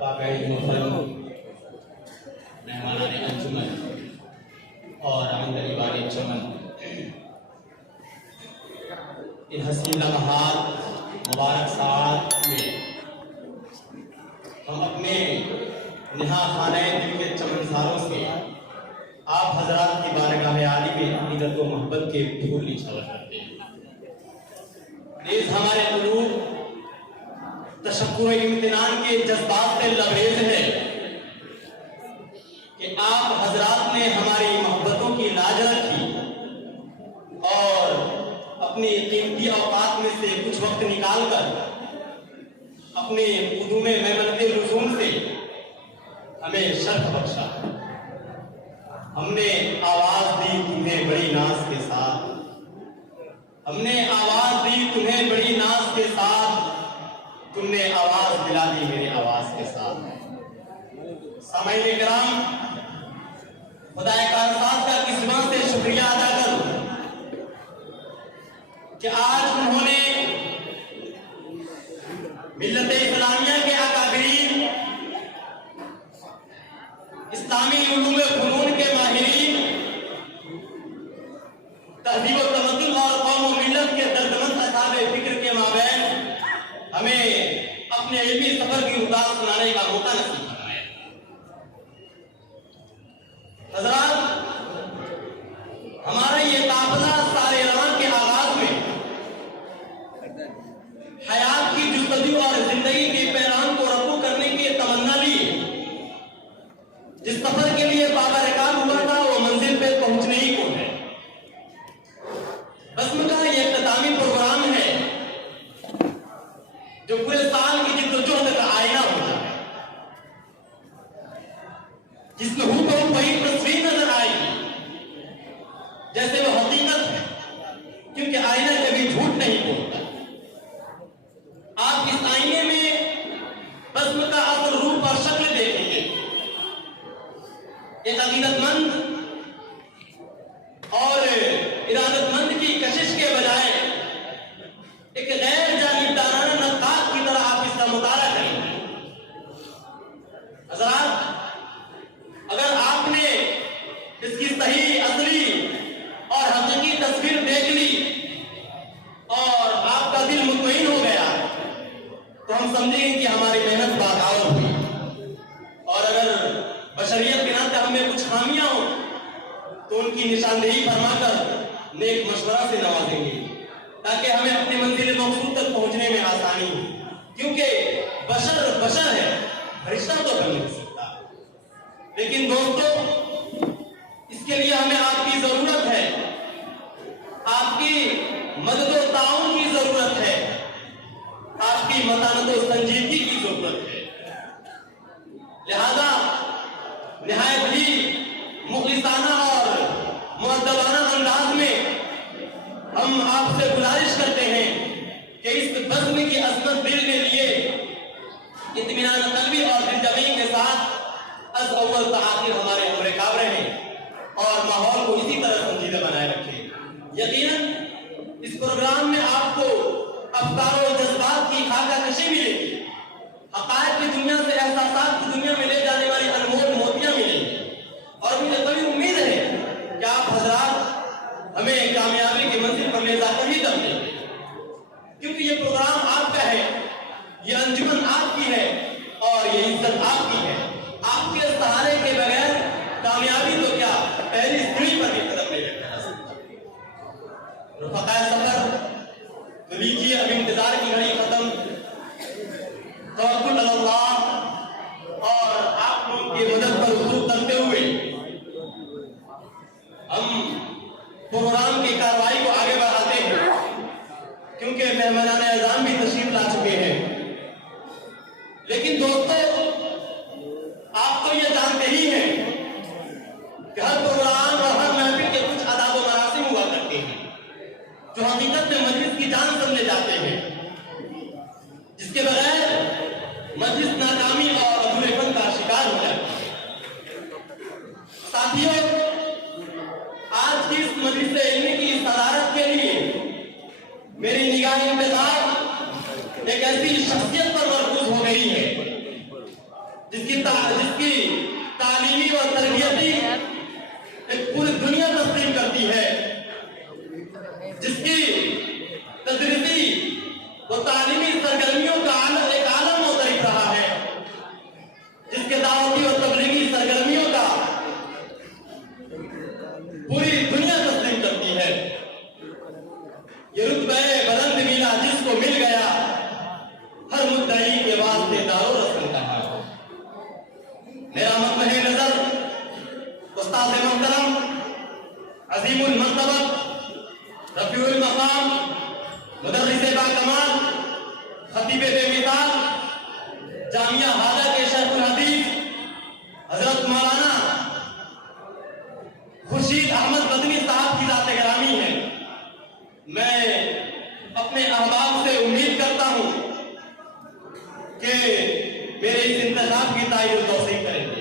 बाकायद मोहतरम मेहमानान अंजुमन और आमदनी वाले चमन, इन हसीन लम्हात मुबारक साथ में हम अपने निहा खाने दिल के चमनसारों से आप हजरात की बारगाह आली में अक़ीदत व मोहब्बत के फूल निछावर करते हैं। हमारे कुलूब तशक्कुर इम्तिनान के जज्बात से लबरेज है कि आप हजरात ने हमारी मोहब्बतों की लाज रखी और अपनी कीमती औकात में से कुछ वक्त निकाल कर अपने उदूमे मेमनते रुसूम से हमें शर्फ बख्शा। हमने आवाज दी तुम्हें बड़ी नाज के साथ, हमने आवाज दी तुम्हें बड़ी नाज के साथ, तुमने आवाज दिला दी मेरी आवाज के साथ। सामईन इकराम, खुदाए कारसाज का किस्मत से शुक्रिया अदा करूं कि आज उन्होंने मिल्लत इस्लामिया के अकाबिरीन, इस्लामी उलूम फनून के माहिरीन, तहजीब व तमद्दुन और कौम व मिल्लत के दर्दमंद असहाबे फिक्र के माबैन हमें अपने इल्मी सफर की उदास सुनाने का मौका नसीब फरमाया। हज़रात, हमारा ये काफिला सारे रवान के आगाज में हयात की जुस्तजू और जिंदगी के पैरान को रफू करने की तमन्ना लिए जिस सफर के लिए बाबा रिकाब हुआ था वो मंजिल पे पहुंचने ही को है। बज़्म का ये इख्तितामी प्रोग्राम है जो पूरे साल की जिद्दोजहद का आईना होता है, जिसमें हूबहू वही तस्वीर नजर आएगी जैसे वो हकीकत है, क्योंकि आईना कभी झूठ नहीं बोलता। आप इस आईने में बज़्म का असल रूप और शक्ल देखेंगे। एक अकीदतमंद और इरादतमंद की कशिश के बजाय एक गैर जानिबदाराना नक्काश की तरह आप इसका मुताला करेंगे। हज़रात, अगर आपने इसकी सही, असली और हकीकी तस्वीर देख ली और आपका दिल मुतमईन हो गया तो हम समझेंगे कि हमारी मेहनत बाकावर हुई। और अगर बशरियत के नाते हमें कुछ खामियां हो तो उनकी निशानदेही फरमाकर नेक मशवरा से नवाजेंगे ताकि हमें अपनी मंजिल मकसूद तक पहुंचने में आसानी हो, क्योंकि बशर बशर है, फरिश्ता तो बन नहीं सकता। लेकिन दोस्तों, इसके लिए हमें आपकी जरूरत है, आपकी मदद और ताउन की जरूरत है, आपकी मतानत और संजीदगी की जरूरत है। लिहाजा निहायत ही मुखलिसाना और मुअद्दबाना अंदाज में हम आपसे गुजारिश करते हैं कि इस बज़्म की अज़मत दिल में लिए इत्मीनान क़ल्बी और दिलजमी के साथ अज़ अव्वल से आखिर हमारे हमरे काब रहें और माहौल को इसी तरह संजीदा बनाए रखें। यकीनन इस प्रोग्राम में आपको अफ़कार और जज्बात की खाका कशी मिलेगी, हक़ाइक़ की दुनिया से एहसासात की दुनिया में ले जाने वाली अनमोल मोतियां मिलेंगी। और मुझे कभी उम्मीद है कि आप हज़रात हमें कामयाबी की मंजिल पर ले जाकर ही दम देंगे, क्योंकि ये प्रोग्राम आपका है, ये अंजुमन आपकी है और ये इज्जत आपकी है। आपके सहारे के बगैर कामयाबी तो क्या, पहली सीढ़ी पर भी कदम नहीं रखा जा सकता। रफ़क़ाए सफर, तो लीजिए अब इंतजार की घड़ी खत्म, तवक्कुल अल्लाह और आप लोगों की मदद पर वज़ू करते हुए हम प्रोग्राम की कार्रवाई को आगे बढ़ाते हैं, क्योंकि मेहमानान अज़ाम भी तशरीफ ला चुके हैं। लेकिन दोस्तों, आप तो ये जानते ही हैं कि हर प्रोग्राम और हर महफिल के कुछ आदाब व मरासिम हुआ करते हैं जो हकीकत में मजलिस की जान समझे जाते हैं, जिसके बगैर मजलिस नाकामी और अधूरेपन का शिकार हो जाती है। साथियों, आज की इस मजलिस इल्मी की सदारत के लिए मेरी निगाह इंतजार एक ऐसी शख्सियत पर मरकूज हो गई है जिसकी तालीमी और तरबियती एक पूरी दुनिया तस्लीम करती है, जिसकी तदरीसी व तालीमी सरगर्मियों का एक आलम मुतरिक रहा है, जिसके दावती और तबलीगी सरगर्मियों का पूरी दुनिया तस्लीम करती है। ये रुतबे बुलंद मिला जिसको मिल गया, हर मुद्दई के वास्ते दारो रसन कहा। मेरा मकसद नजर उस्ताद मोहतरम अजीमुल मर्तबत रफीउल मकाम मुदर्रिस बाकमाल खतीब बेमिसाल जामिया हाजा के शेखुल हदीस हजरत मौलाना खुर्शीद अहमद मदनी साहब की ज़ात गिरामी है। मैं अपने अहबाब से उम्मीद करता हूं कि मेरे इस इंतजाम की तारीफ तौसीक करेंगे।